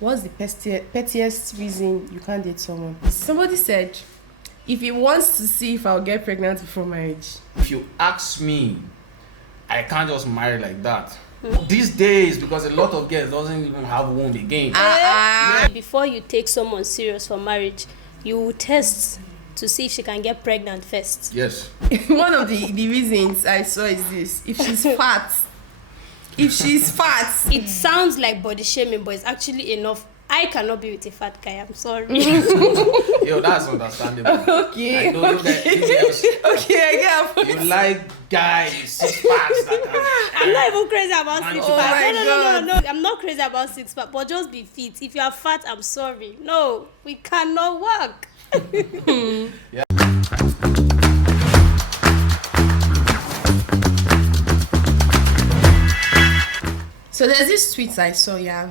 What's the pettiest reason you can't date someone? Somebody said, if he wants to see if I'll get pregnant before marriage. If you ask me, I can't just marry like that. These days, because a lot of girls doesn't even have womb again. Before you take someone serious for marriage, you will test to see if she can get pregnant first. Yes. One of the reasons I saw is this: if she's fat. It sounds like body shaming, but it's actually enough. I cannot be with a fat guy. I'm sorry. Yo, that's understandable. Okay. I know you guys. Okay, I get. You like guys, six packs that I'm not even crazy about six Oh pack. my No. I'm not crazy about six pack, but just be fit. If you are fat, I'm sorry. No, we cannot work. Yeah. So there's this tweet I saw, yeah.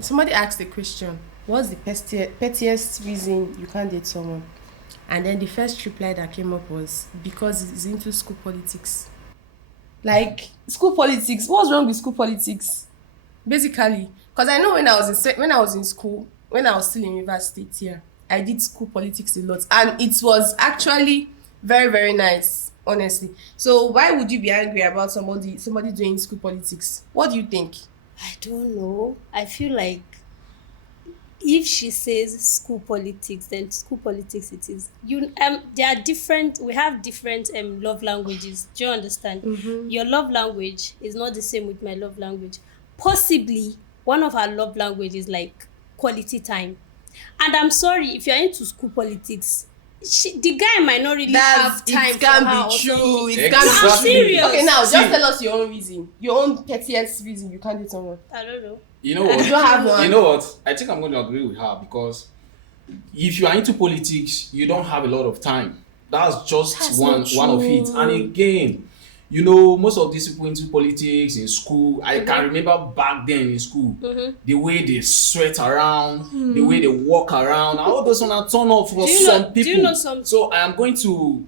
Somebody asked the question, what's the pettiest reason you can't date someone? And then the first reply that came up was, because he's into school politics. Like, school politics, what's wrong with school politics? Basically, because I know when I was in school, when I was still in university here, I did school politics a lot. And it was actually very, very nice, honestly. So why would you be angry about somebody doing school politics? What do you think? I don't know. I feel like if she says school politics, then school politics it is. There are different. We have different love languages. Do you understand? Mm-hmm. Your love language is not the same with my love language. Possibly one of our love languages is like quality time. And I'm sorry if you're into school politics. The guy might not really have time for her. It can be true. Serious. Okay, now just tell us your own reason. Your own pettiest reason you can't date someone. I don't know. You know what? You don't have one. You know what? I think I'm going to agree with her, because if you are into politics, you don't have a lot of time. That's just one of it. And again, you know, most of these people into politics in school, I can remember back then in school, the way they sweat around, the way they walk around, and all those ones turn off for some people. Do you know something? So I'm going to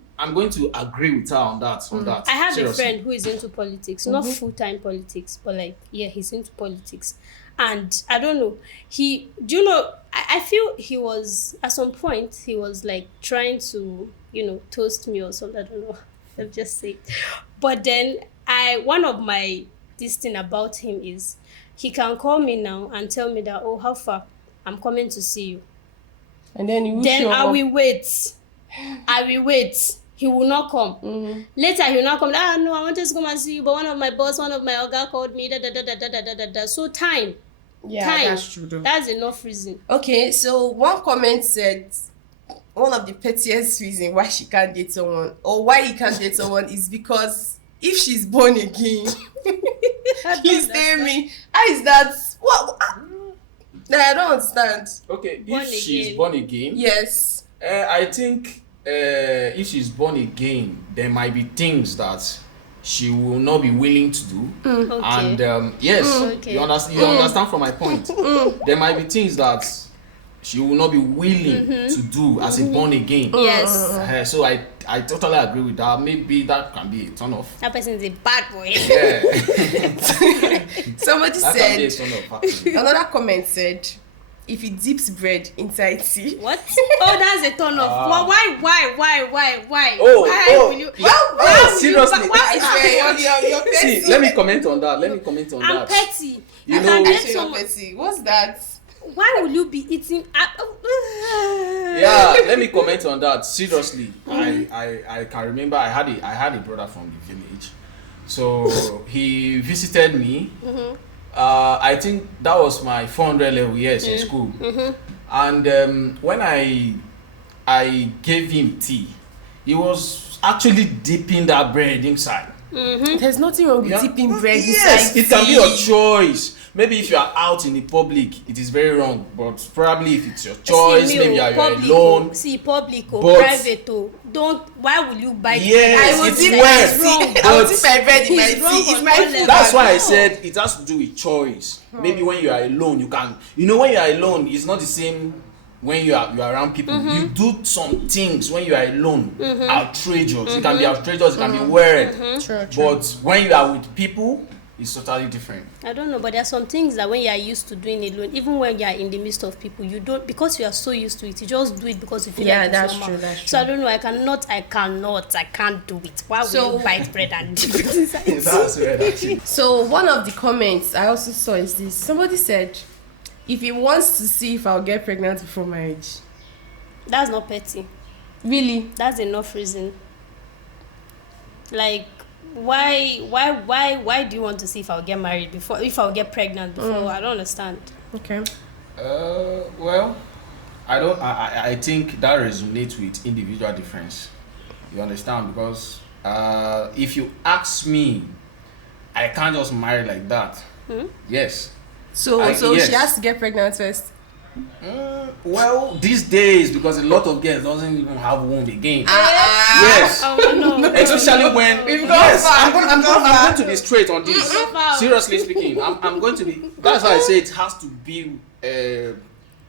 agree with her on that. I have Seriously. a friend who is into politics, not full-time politics, but like, yeah, he's into politics. And I don't know, I feel he was, at some point, he was like trying to, toast me or something, I don't know, I'll just say it. But then one of my, this thing about him is, he can call me now and tell me that, oh, how far? I'm coming to see you. And then I will wait. He will not come. Mm-hmm. Later, he will not come. No, I wanted to come and see you, but one of my Oga called me. So time. Yeah, time. That's true though. That's enough reason. Okay, so one comment said one of the pettiest reasons why she can't date someone, or why he can't date someone, is because if she's born again, please tell me, how is that? What? I don't understand. Okay, if she's born again, yes. I think if she's born again, there might be things that she will not be willing to do. Okay. And yes, Okay. you understand from my point. There might be things that she will not be willing to do as a born again. Yes. So I totally agree with that. Maybe that can be a turn off. That person is a bad boy. Yeah. Somebody That can said, be a turn off, actually. another comment said, if he dips bread inside tea. What? Oh, that's a turn off. Why? Oh, why will you? Well, seriously. You're petty. See, let me comment on that. I'm petty. You I know- can date You're someone. petty. What's that? Why will you be eating? Yeah, let me comment on that. Seriously, I can remember I had a brother from the village, so he visited me. I think that was my 400 level years in school, and when I gave him tea, he was actually dipping that bread inside. There's nothing wrong with dipping bread inside. Yes, it can be your tea. choice. Maybe if you are out in the public, it is very wrong. But probably if it's your choice, maybe you are alone. Public or But- private or don't. Why will you buy? Yes, I will it's dip weird. I will dip my bread in my It's wrong tea. It's on my all food. levels. That's why I No. said it has to do with choice. Maybe when you are alone, you can. When you are alone, it's not the same. When you are around people, you do some things when you are alone. Outrageous. It can be outrageous. It can be weird. True. But when you are with people, is totally different. I don't know, but there are some things that when you are used to doing alone, even when you are in the midst of people, you don't, because you are so used to it, you just do it because you feel like it's that's normal. true, that's true. So I don't know, I can't do it. Why would you bite bread and dip it inside? That's weird, actually. So one of the comments I also saw is this. Somebody said, if he wants to see if I'll get pregnant before marriage. That's not petty. Really? That's enough reason. Like, why do you want to see if I'll get married before, if I'll get pregnant before? I don't understand. Okay. Well, I think that resonates with individual difference. You understand? Because if you ask me, I can't just marry like that. Yes. So yes. she has to get pregnant first. Well, these days, because a lot of girls doesn't even have womb again. Yes. Oh no. Especially when yes, I'm going to be straight on this. Wow. Seriously speaking, I'm going to be. That's why I say it has to be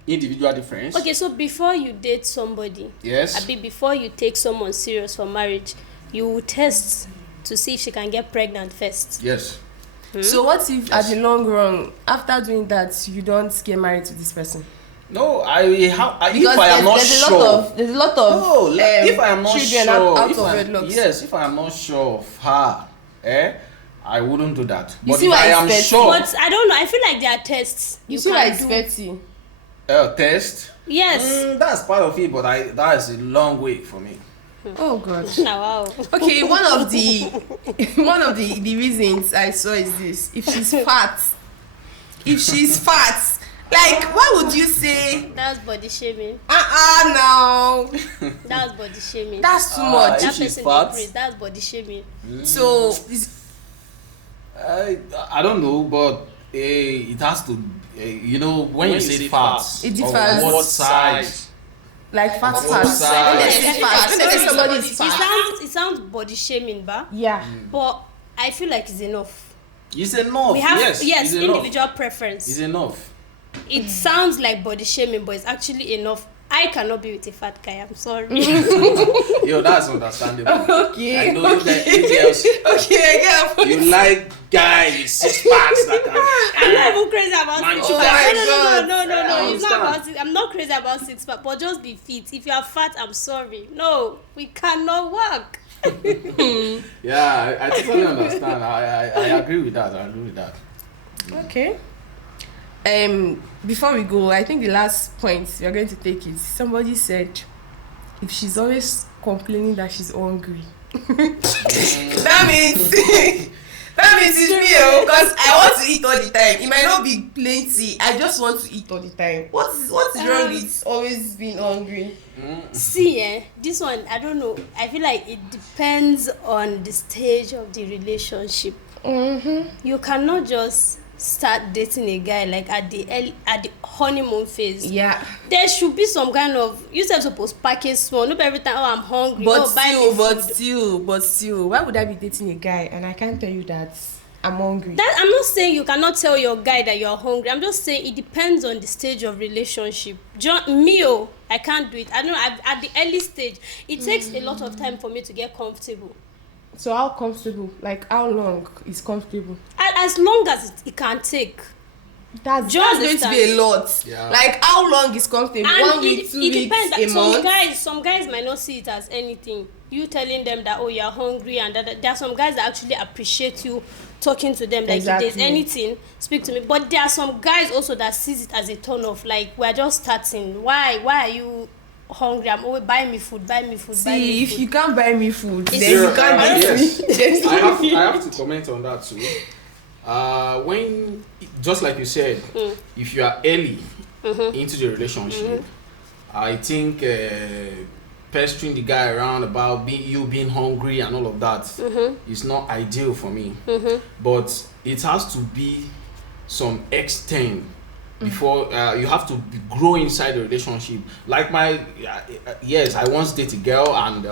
individual difference. Okay, so before you date somebody, Yes. before you take someone serious for marriage, you will test to see if she can get pregnant first. Yes. So what if at the long run, after doing that, you don't get married to this person? No, if Because I am not sure. There's a lot of No, if I am not children sure, out of wedlocks. yes, if I am not sure of her, I wouldn't do that. You But see if why I am it's petty? sure, But I don't know. I feel like there are tests You you see why can it's do. petty? test. Yes. That's part of it, but that is a long way for me. Oh God. Now, wow. Okay, one of the reasons I saw is this: if she's fat, like why would you say That's body shaming. no? That's body shaming. That's too much. If That she's person fat? dey praise. That's body shaming. So I don't know, but it has to. When you say fat, It on differs. what side? like fat Both fat. sides. When they say fat, when they say somebody is fat. It sounds body shaming, ba. Yeah. But I feel like it's enough. It's enough. We have yes, it's enough. individual preference. It's enough. It sounds like body shaming, but it's actually enough. I cannot be with a fat guy. I'm sorry. Yo, that's understandable. Okay. I know you girls. Okay, yeah. You like guys with six packs that can. I'm not even crazy about Man, six you pack. guys. No. I It's not understand. about six. I'm not crazy about six pack, but just be fit. If you are fat, I'm sorry. No, we cannot work. Yeah, I totally understand. I agree with that. Okay. Before we go, I think the last point we are going to take is somebody said if she's always complaining that she's hungry. That means it's me, because I want to eat all the time. It might not be plenty. I just want to eat all the time. What's wrong with always being hungry? See, this one, I don't know. I feel like it depends on the stage of the relationship. You cannot just start dating a guy like at the honeymoon phase. Yeah. There should be some kind of, you said supposed package small. Not every time, I'm hungry. Buy me food. But still, why would I be dating a guy and I can't tell you that I'm hungry? That I'm not saying you cannot tell your guy that you're hungry. I'm just saying it depends on the stage of relationship. I can't do it. I don't know. At the early stage, it takes a lot of time for me to get comfortable. So how comfortable? Like how long is comfortable? As long as it can take. That's Do you going to understand? be a lot. Yeah. Like how long is comfortable? And 1 week, 2 it weeks, depends. a month? Some guys might not see it as anything. You telling them that, oh, you're hungry, and that there are some guys that actually appreciate you talking to them. Like, Exactly. if there's anything, speak to me. But there are some guys also that sees it as a turn off. Like, we're just starting. Why are you hungry? I'm always buy me food. See, if you can't buy me food, then Zero. you can't Yes. date me. I have to comment on that too. When, just like you said, if you are early into the relationship, I think pestering the guy around about being hungry and all of that is not ideal for me. But it has to be some extent before you have to grow inside the relationship. Like yes, I once dated a girl, and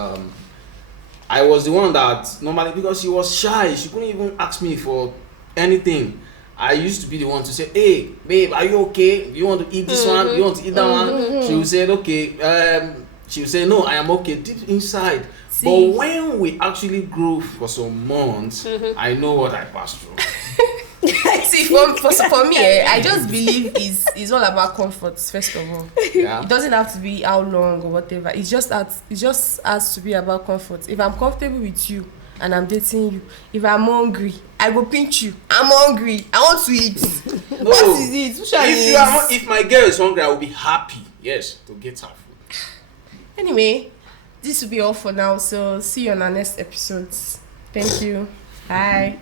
I was the one that normally, because she was shy, she couldn't even ask me for anything. I used to be the one to say, hey babe, are you okay? You want to eat this one? You want to eat that one? She would say, okay. She would say, no, I am okay deep inside. But when we actually grew for some months, I know what I passed through. See, for me, I just believe it's all about comfort, first of all. Yeah. It doesn't have to be how long or whatever. It just has to be about comfort. If I'm comfortable with you and I'm dating you, if I'm hungry, I go pinch you. I'm hungry. I want to eat. No. What is it? If my girl is hungry, I will be happy. Yes, to get her food. Anyway, this will be all for now. So see you on our next episodes. Thank you. Bye.